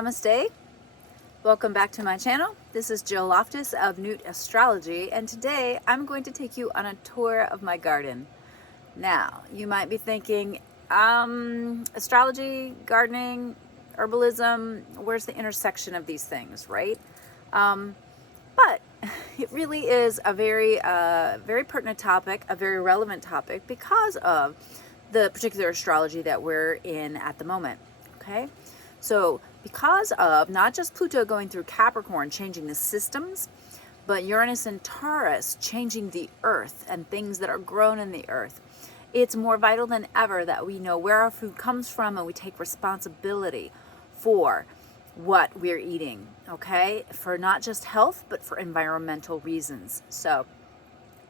Namaste. Welcome back to my channel. This is Jill Loftus of Newt Astrology, and today I'm going to take you on a tour of my garden. Now, you might be thinking, astrology, gardening, herbalism, where's the intersection of these things, right? But it really is a very pertinent topic, a very relevant topic because of the particular astrology that we're in at the moment, okay? So because of not just Pluto going through Capricorn, changing the systems, but Uranus and Taurus changing the earth and things that are grown in the earth, it's more vital than ever that we know where our food comes from and we take responsibility for what we're eating, okay? For not just health, but for environmental reasons. So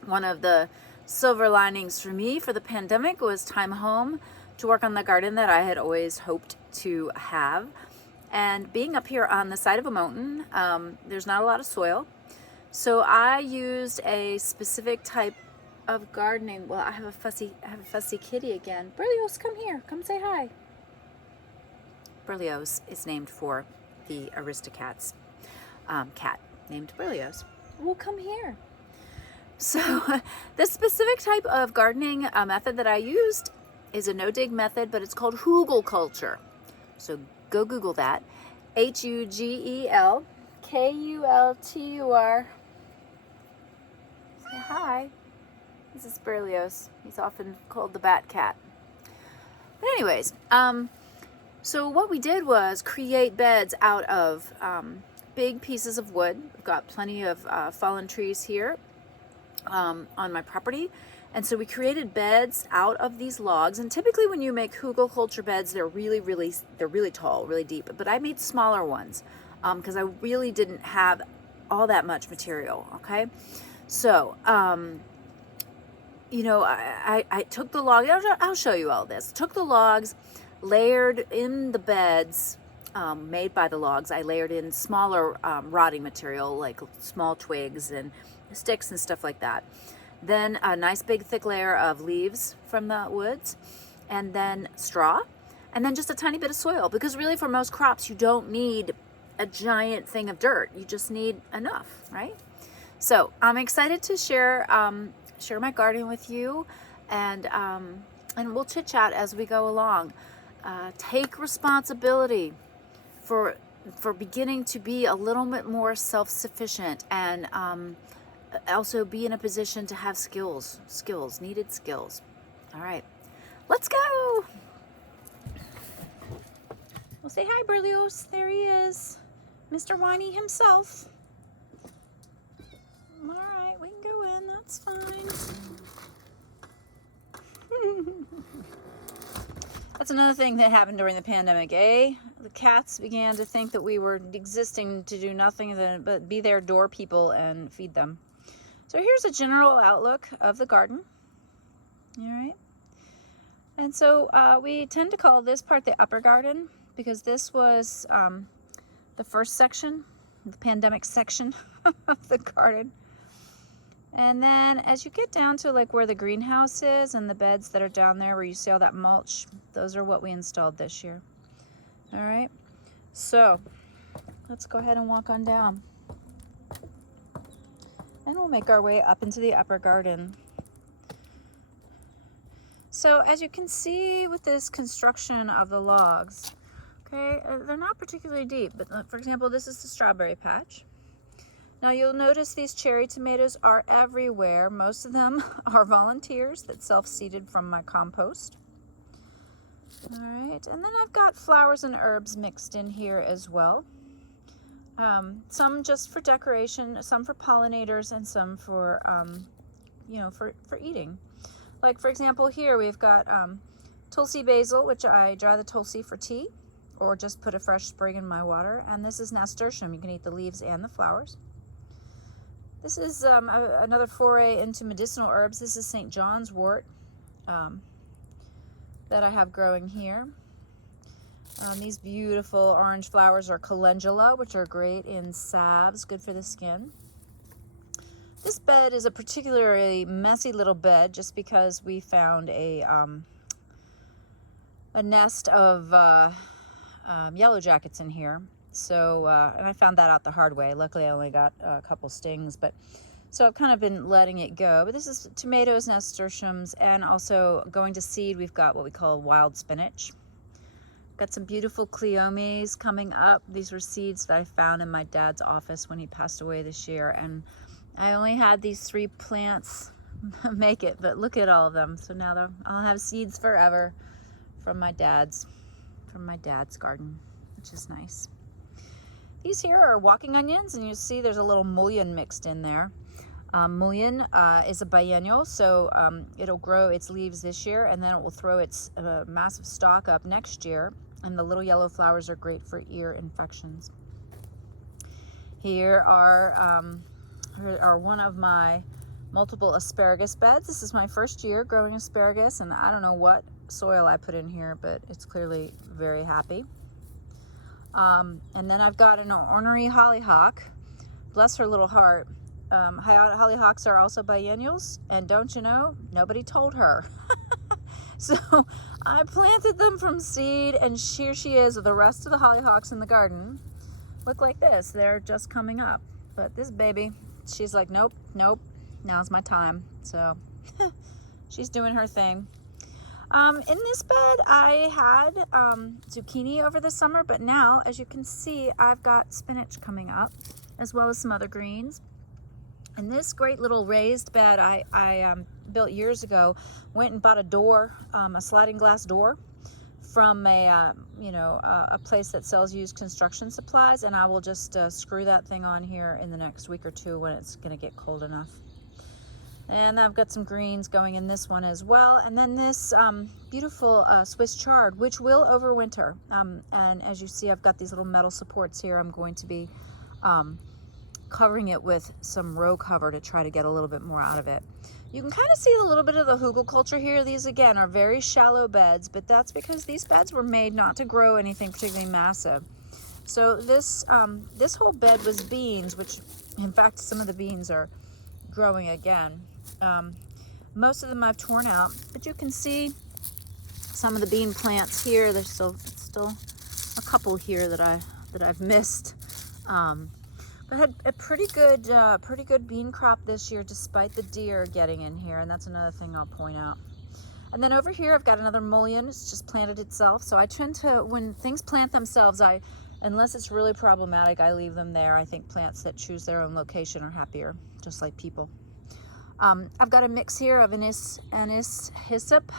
one of the silver linings for me for the pandemic was time home to work on the garden that I had always hoped to have. And being up here on the side of a mountain, there's not a lot of soil. So I used a specific type of gardening. Well, I have a fussy kitty again. Berlioz, come here. Come say hi. Berlioz is named for the Aristocats cat named Berlioz. Well, come here. So this specific type of gardening method that I used is a no-dig method, but it's called Hugelkultur. So go Google that. Hugelkultur. Say hi. This is Berlioz. He's often called the Bat Cat. But anyways, so what we did was create beds out of big pieces of wood. We've got plenty of fallen trees here on my property. And so we created beds out of these logs. And typically when you make Hugelkultur beds, they're really tall, really deep. But I made smaller ones because I really didn't have all that much material, okay? So, you know, I took the log, I'll show you all this. Took the logs, layered in the beds made by the logs. I layered in smaller rotting material like small twigs and sticks and stuff like that. Then a nice big thick layer of leaves from the woods, and then straw, and then just a tiny bit of soil, because really for most crops you don't need a giant thing of dirt. You just need enough, right? So I'm excited to share my garden with you, and we'll chit chat as we go along. Take responsibility for beginning to be a little bit more self-sufficient, and also be in a position to have needed skills. All right, let's go. Well, say hi, Berlioz. There he is, Mr. Whiny himself. All right, we can go in, that's fine. That's another thing that happened during the pandemic, eh? The cats began to think that we were existing to do nothing but be their door people and feed them. So here's a general outlook of the garden. All right. And so we tend to call this part the upper garden because this was the first section, the pandemic section of the garden. And then as you get down to like where the greenhouse is and the beds that are down there where you see all that mulch, those are what we installed this year. All right. So let's go ahead and walk on down. And we'll make our way up into the upper garden. So as you can see with this construction of the logs, okay, they're not particularly deep, but for example, this is the strawberry patch. Now you'll notice these cherry tomatoes are everywhere. Most of them are volunteers that self-seeded from my compost. All right, and then I've got flowers and herbs mixed in here as well. Some just for decoration, some for pollinators, and some for, you know, for eating. Like for example, here we've got Tulsi basil, which I dry the Tulsi for tea, or just put a fresh sprig in my water. And this is nasturtium. You can eat the leaves and the flowers. This is another foray into medicinal herbs. This is St. John's wort that I have growing here. These beautiful orange flowers are calendula, which are great in salves, good for the skin. This bed is a particularly messy little bed just because we found a nest of yellow jackets in here. So, and I found that out the hard way. Luckily, I only got a couple stings, but so I've kind of been letting it go. But this is tomatoes, nasturtiums, and also going to seed, we've got what we call wild spinach. Got some beautiful cleomes coming up. These were seeds that I found in my dad's office when he passed away this year, and I only had these 3 plants make it, but look at all of them. So now I'll have seeds forever from my dad's garden, which is nice. These here are walking onions, and you see there's a little mullein mixed in there. Mullein is a biennial, so it'll grow its leaves this year, and then it will throw its massive stalk up next year, and the little yellow flowers are great for ear infections. Here are one of my multiple asparagus beds. This is my first year growing asparagus, and I don't know what soil I put in here, but it's clearly very happy. And then I've got an ornery hollyhock. Bless her little heart. Hollyhocks are also biennials, and don't you know, nobody told her. So I planted them from seed, and here she is with the rest of the hollyhocks in the garden. Look like this. They're just coming up. But this baby, she's like, nope, now's my time. So she's doing her thing. In this bed, I had zucchini over the summer, but now, as you can see, I've got spinach coming up, as well as some other greens. And this great little raised bed I built years ago, went and bought a door, a sliding glass door, from a place that sells used construction supplies, and I will just screw that thing on here in the next week or 2 when it's going to get cold enough. And I've got some greens going in this one as well. And then this beautiful Swiss chard, which will overwinter. And as you see, I've got these little metal supports here. I'm going to be covering it with some row cover to try to get a little bit more out of it. You can kind of see a little bit of the Hugelkultur here. These, again, are very shallow beds, but that's because these beds were made not to grow anything particularly massive. So this whole bed was beans, which, in fact, some of the beans are growing again. Most of them I've torn out, but you can see some of the bean plants here. There's still a couple here that I've missed. But had a pretty good bean crop this year, despite the deer getting in here, and that's another thing I'll point out. And then over here I've got another mullein. It's just planted itself. So I tend to, when things plant themselves, unless it's really problematic, I leave them there. I think plants that choose their own location are happier, just like people. I've got a mix here of anise hyssop,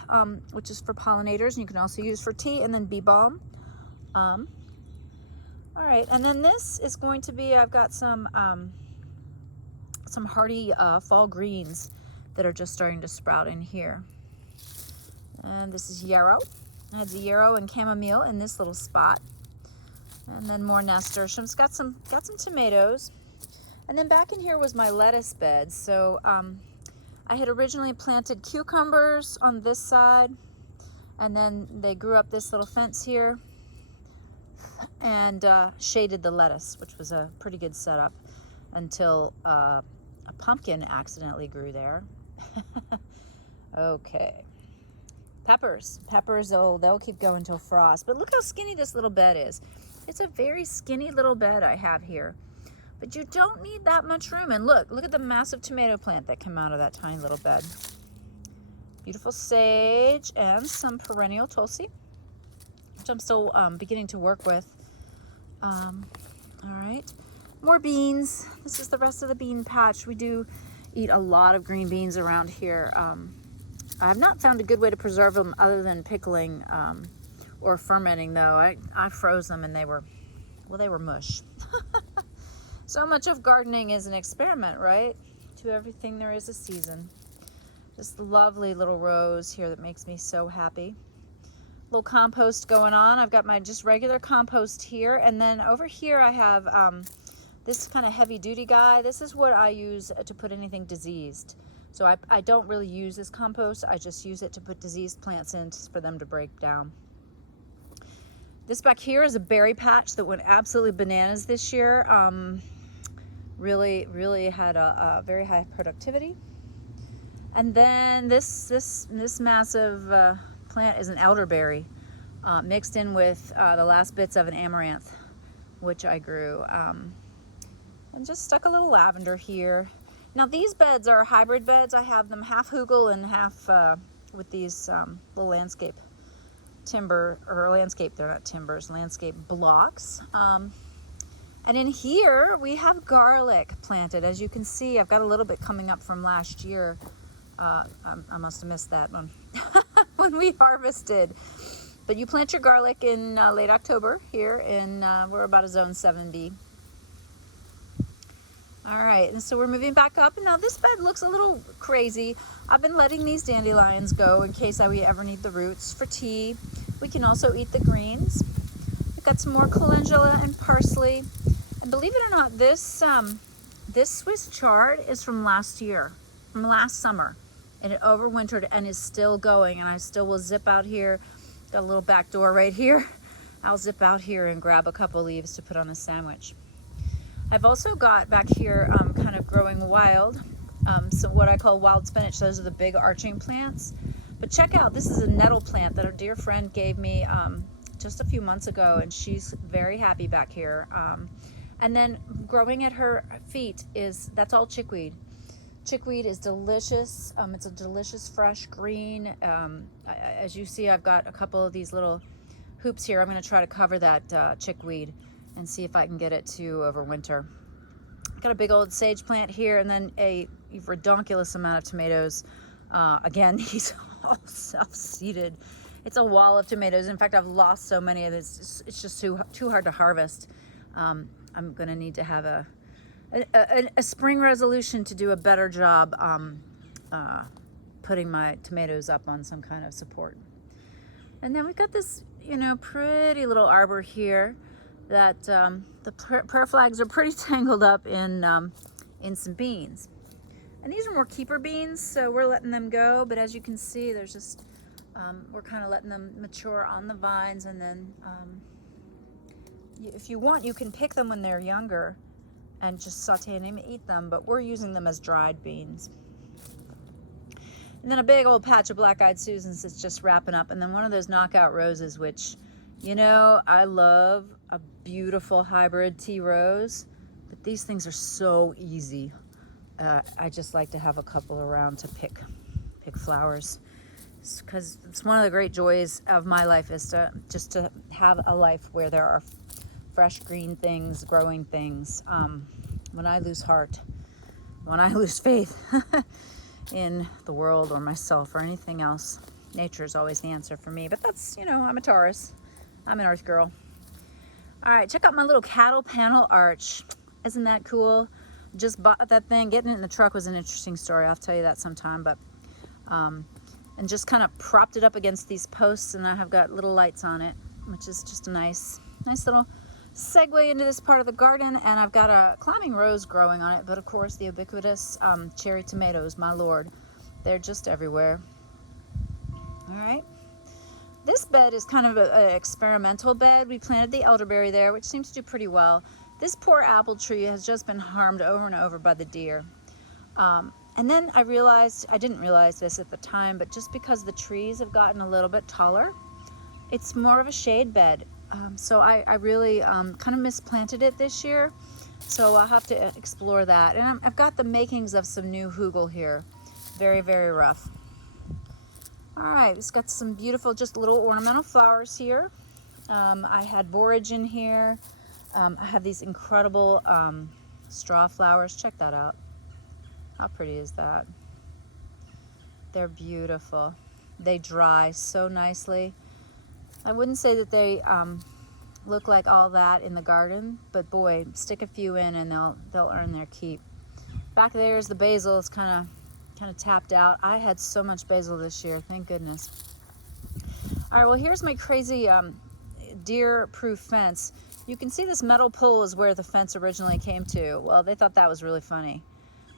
which is for pollinators, and you can also use for tea, and then bee balm. All right, and then this is going to be, I've got some hardy fall greens that are just starting to sprout in here. And this is yarrow. I had the yarrow and chamomile in this little spot. And then more nasturtiums. Got some tomatoes. And then back in here was my lettuce bed. So I had originally planted cucumbers on this side, and then they grew up this little fence here and shaded the lettuce, which was a pretty good setup until a pumpkin accidentally grew there. Okay. Peppers, oh, they'll keep going till frost. But look how skinny this little bed is. It's a very skinny little bed I have here. But you don't need that much room. And look at the massive tomato plant that came out of that tiny little bed. Beautiful sage and some perennial tulsi, which I'm still beginning to work with. All right, more beans. This is the rest of the bean patch. We do eat a lot of green beans around here. I've not found a good way to preserve them other than pickling or fermenting, though. I froze them and they were mush. So much of gardening is an experiment, right? To everything there is a season. Just lovely little rows here that makes me so happy. Little compost going on. I've got my just regular compost here, and then over here I have this kind of heavy duty guy. This is what I use to put anything diseased. So I don't really use this compost. I just use it to put diseased plants in for them to break down. This back here is a berry patch that went absolutely bananas this year. Really had a very high productivity. And then this massive plant is an elderberry mixed in with the last bits of an amaranth. which I grew. And just stuck a little lavender here. Now these beds are hybrid beds. I have them half hugel and half with these little landscape timber, or landscape, they're not timbers, landscape blocks. And in here we have garlic planted. As you can see, I've got a little bit coming up from last year. I must have missed that one when we harvested. But you plant your garlic in late October here, and we're about a zone 7B. All right, and so we're moving back up, and now this bed looks a little crazy. I've been letting these dandelions go in case we ever need the roots for tea. We can also eat the greens. We've got some more calendula and parsley. And believe it or not, this Swiss chard is from last year, from last summer. And it overwintered and is still going, and I still will zip out here. Got a little back door right here. I'll zip out here and grab a couple leaves to put on a sandwich. I've also got back here kind of growing wild, so what I call wild spinach. Those are the big arching plants. But check out, this is a nettle plant that a dear friend gave me just a few months ago, and she's very happy back here. And then growing at her feet that's all chickweed. Chickweed is delicious. It's a delicious fresh green. As you see, I've got a couple of these little hoops here. I'm going to try to cover that chickweed and see if I can get it to overwinter. Got a big old sage plant here, and then a redonkulous amount of tomatoes. Again, these all self-seeded. It's a wall of tomatoes. In fact, I've lost so many of this. It's just too hard to harvest. I'm going to need to have a spring resolution to do a better job putting my tomatoes up on some kind of support. And then we've got this, pretty little arbor here that the prayer flags are pretty tangled up in some beans. And these are more keeper beans, so we're letting them go. But as you can see, there's just, we're kind of letting them mature on the vines. And then if you want, you can pick them when they're younger and just saute them and eat them. But we're using them as dried beans. And then a big old patch of black-eyed Susans that's just wrapping up. And then one of those knockout roses, which, I love a beautiful hybrid tea rose. But these things are so easy. I just like to have a couple around to pick flowers, because it's one of the great joys of my life is to have a life where there are fresh green things, growing things. When I lose heart, when I lose faith in the world or myself or anything else, nature is always the answer for me. But that's, I'm a Taurus. I'm an earth girl. All right, check out my little cattle panel arch. Isn't that cool? Just bought that thing. Getting it in the truck was an interesting story. I'll tell you that sometime. But and just kind of propped it up against these posts, and I have got little lights on it, which is just a nice little segue into this part of the garden. And I've got a climbing rose growing on it, but of course the ubiquitous cherry tomatoes, my lord, they're just everywhere. All right. This bed is kind of an experimental bed. We planted the elderberry there, which seems to do pretty well. This poor apple tree has just been harmed over and over by the deer. And then I didn't realize this at the time, but just because the trees have gotten a little bit taller, it's more of a shade bed. So I really kind of misplanted it this year. So I'll have to explore that. And I've got the makings of some new hugel here. Very, very rough. All right, it's got some beautiful, just little ornamental flowers here. I had borage in here. I have these incredible straw flowers. Check that out. How pretty is that? They're beautiful. They dry so nicely. I wouldn't say that they look like all that in the garden, but boy, stick a few in and they'll earn their keep. Back there is the basil. It's kind of tapped out. I had so much basil this year, thank goodness. All right, well, here's my crazy deer-proof fence. You can see this metal pole is where the fence originally came to. Well, they thought that was really funny.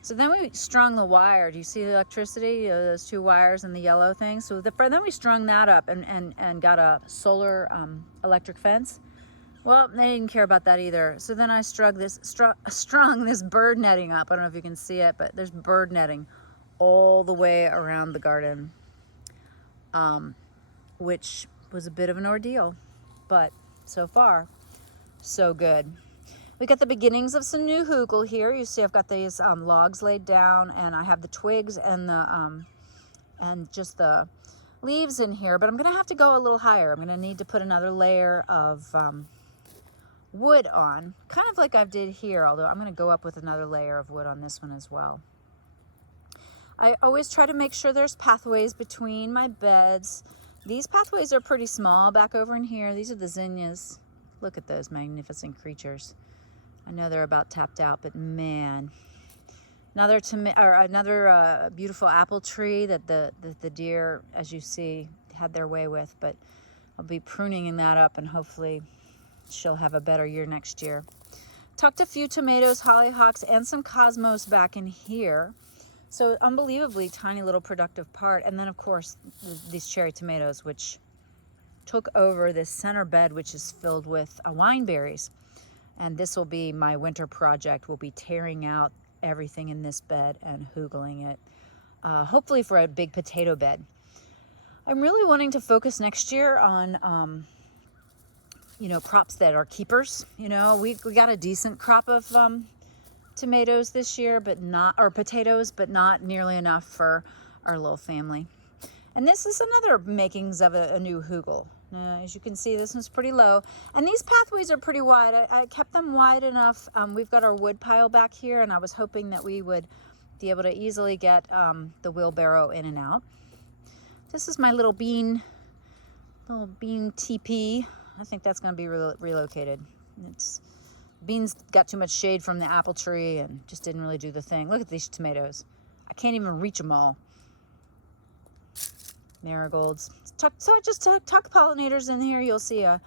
So then we strung the wire. Do you see the electricity? Those two wires and the yellow thing. So then we strung that up and got a solar electric fence. Well, they didn't care about that either. So then I strung this bird netting up. I don't know if you can see it, but there's bird netting all the way around the garden, which was a bit of an ordeal, but so far So good. We got the beginnings of some new hugel here. You see I've got these logs laid down, and I have the twigs and the and just the leaves in here, but I'm gonna have to go a little higher. I'm gonna need to put another layer of wood on, kind of like I did here, although I'm gonna go up with another layer of wood on this one as well. I always try to make sure there's pathways between my beds. These pathways are pretty small back over in here. These are the zinnias. Look at those magnificent creatures. I know they're about tapped out, but man. Another beautiful apple tree that the deer, as you see, had their way with, but I'll be pruning that up, and hopefully she'll have a better year next year. Tucked a few tomatoes, hollyhocks, and some cosmos back in here. So unbelievably tiny little productive part. And then of course these cherry tomatoes, which took over this center bed, which is filled with wine berries. And this will be my winter project. We'll be tearing out everything in this bed and hugeling it, hopefully for a big potato bed. I'm really wanting to focus next year on crops that are keepers. We got a decent crop of tomatoes this year, potatoes, but not nearly enough for our little family. And this is another makings of a new hugel. As you can see, this one's pretty low, and these pathways are pretty wide. I kept them wide enough. We've got our wood pile back here, and I was hoping that we would be able to easily get the wheelbarrow in and out. This is my little bean teepee. I think that's going to be relocated. Beans got too much shade from the apple tree and just didn't really do the thing. Look at these tomatoes. I can't even reach them all. Marigolds. So I just tuck pollinators in here. You'll see a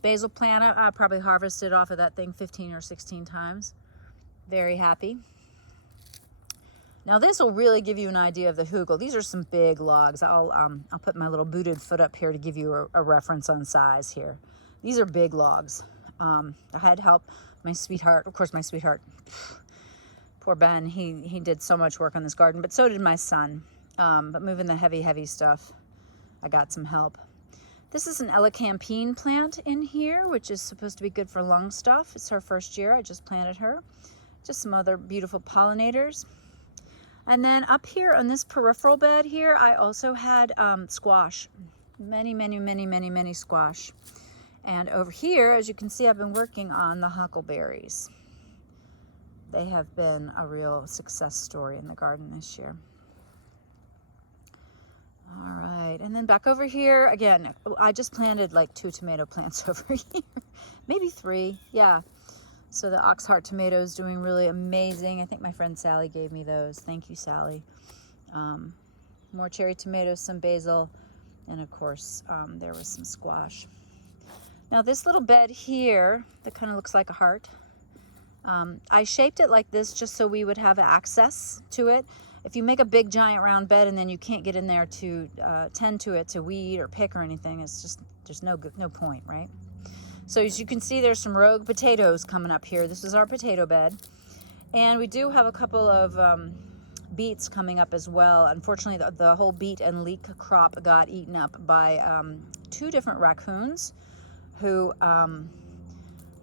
basil plant. I probably harvested off of that thing 15 or 16 times. Very happy. Now this will really give you an idea of the hugel. These are some big logs. I'll put my little booted foot up here to give you a reference on size here. These are big logs. I had help. My sweetheart, of course, poor Ben, he did so much work on this garden, but so did my son. But moving the heavy stuff, I got some help. This is an elecampane plant in here, which is supposed to be good for lung stuff. It's her first year. I just planted her. Just some other beautiful pollinators. And then up here on this peripheral bed here, I also had squash. Many squash. And over here, as you can see, I've been working on the huckleberries. They have been a real success story in the garden this year. All right, and then back over here, again, I just planted like 2 tomato plants over here. Maybe 3, yeah. So the Oxheart tomato is doing really amazing. I think my friend Sally gave me those. Thank you, Sally. More cherry tomatoes, some basil, and of course, there was some squash. Now this little bed here that kind of looks like a heart, I shaped it like this just so we would have access to it. If you make a big giant round bed and then you can't get in there to tend to it, to weed or pick or anything, it's just, there's no point, right? So as you can see, there's some rogue potatoes coming up here. This is our potato bed. And we do have a couple of beets coming up as well. Unfortunately, the whole beet and leek crop got eaten up by 2 different raccoons who,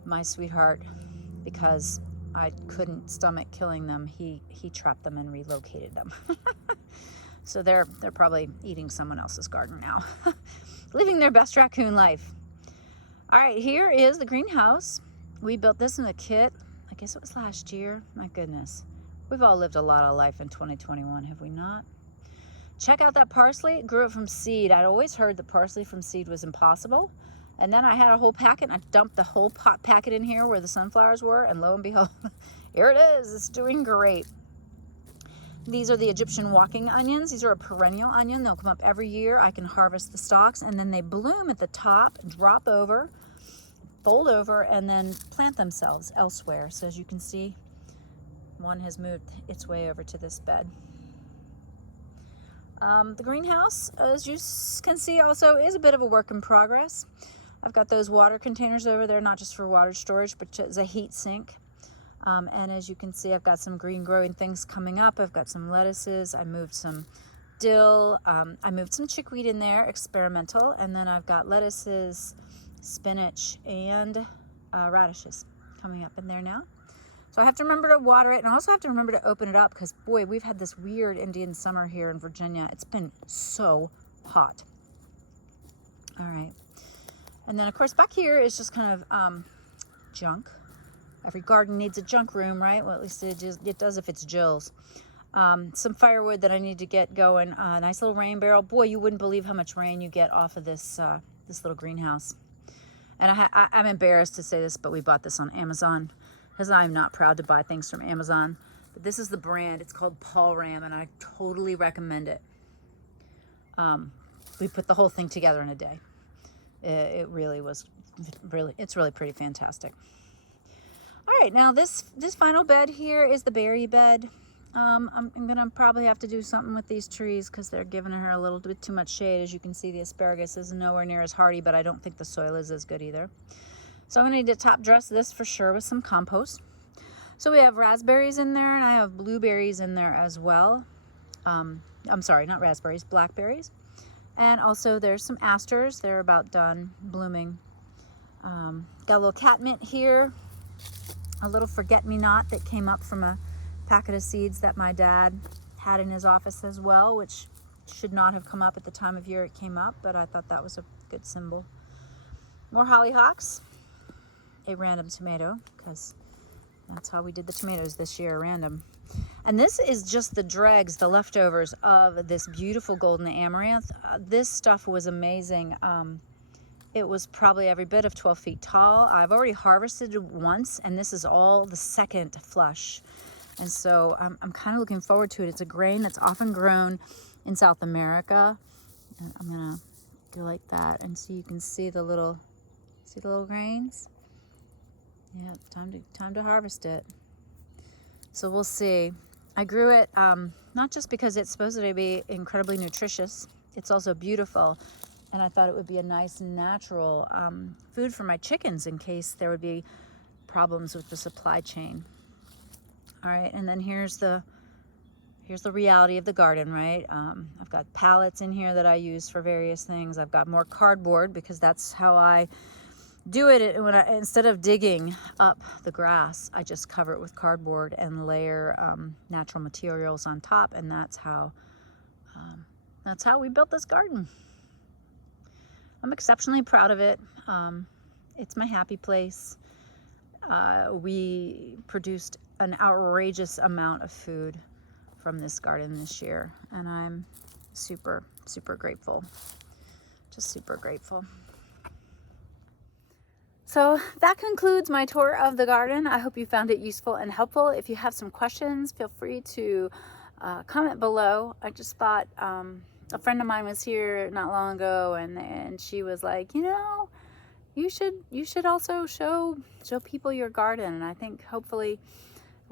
my sweetheart, because I couldn't stomach killing them, he trapped them and relocated them. So they're probably eating someone else's garden now. Living their best raccoon life. All right, here is the greenhouse. We built this in a kit. I guess it was last year. My goodness. We've all lived a lot of life in 2021, have we not? Check out that parsley. It grew it from seed. I'd always heard that parsley from seed was impossible. And then I had a whole packet, and I dumped the whole packet in here where the sunflowers were, and lo and behold, here it is. It's doing great. These are the Egyptian walking onions. These are a perennial onion. They'll come up every year. I can harvest the stalks, and then they bloom at the top, drop over, fold over, and then plant themselves elsewhere. So as you can see, one has moved its way over to this bed. The greenhouse, as you can see, also is a bit of a work in progress. I've got those water containers over there, not just for water storage, but as a heat sink. And as you can see, I've got some green growing things coming up. I've got some lettuces. I moved some dill. I moved some chickweed in there, experimental. And then I've got lettuces, spinach, and radishes coming up in there now. So I have to remember to water it, and I also have to remember to open it up because, boy, we've had this weird Indian summer here in Virginia. It's been so hot. All right. And then, of course, back here is just kind of junk. Every garden needs a junk room, right? Well, at least it does if it's Jill's. Some firewood that I need to get going. A nice little rain barrel. Boy, you wouldn't believe how much rain you get off of this this little greenhouse. And I'm embarrassed to say this, but we bought this on Amazon because I'm not proud to buy things from Amazon. But this is the brand. It's called Paul Ram, and I totally recommend it. We put the whole thing together in a day. It really was it's really pretty fantastic. All right, now this final bed here is the berry bed. I'm gonna probably have to do something with these trees because they're giving her a little bit too much shade. As you can see, the asparagus is nowhere near as hardy, but I don't think the soil is as good either. So I'm gonna need to top dress this for sure with some compost. So we have raspberries in there, and I have blueberries in there as well. I'm sorry, not raspberries, blackberries. And also there's some asters. They're about done blooming. Got a little catmint here, a little forget-me-not that came up from a packet of seeds that my dad had in his office as well, which should not have come up at the time of year it came up, but I thought that was a good symbol. More hollyhocks, a random tomato, because that's how we did the tomatoes this year, random. And this is just the dregs, the leftovers of this beautiful golden amaranth. This stuff was amazing. It was probably every bit of 12 feet tall. I've already harvested it once, and this is all the second flush. And so I'm kind of looking forward to it. It's a grain that's often grown in South America. And I'm gonna go like that, and so you can see the little grains. Yeah, time to harvest it. So we'll see. I grew it not just because it's supposed to be incredibly nutritious. It's also beautiful, and I thought it would be a nice natural food for my chickens in case there would be problems with the supply chain. All right, and then here's the reality of the garden, right? I've got pallets in here that I use for various things. I've got more cardboard because that's how I do it. Instead of digging up the grass, I just cover it with cardboard and layer natural materials on top, and that's how we built this garden. I'm exceptionally proud of it. It's my happy place. We produced an outrageous amount of food from this garden this year, and I'm super, super grateful. Just super grateful. So that concludes my tour of the garden. I hope you found it useful and helpful. If you have some questions, feel free to comment below. I just thought a friend of mine was here not long ago, and she was like, you should also show people your garden, and I think hopefully it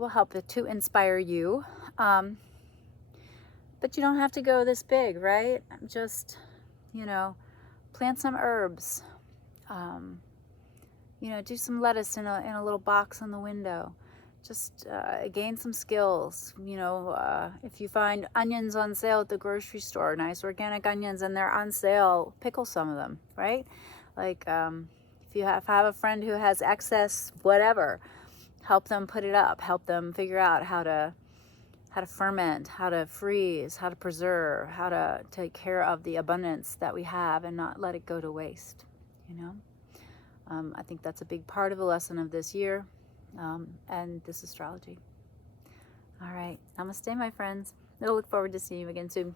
will help to inspire you. But you don't have to go this big, right? Just plant some herbs. Do some lettuce in a little box on the window. Just gain some skills. If you find onions on sale at the grocery store, nice organic onions, and they're on sale, pickle some of them, right? Like if you have a friend who has excess whatever, help them put it up. Help them figure out how to ferment, how to freeze, how to preserve, how to take care of the abundance that we have and not let it go to waste. I think that's a big part of the lesson of this year and this astrology. All right. Namaste, my friends. I'll look forward to seeing you again soon.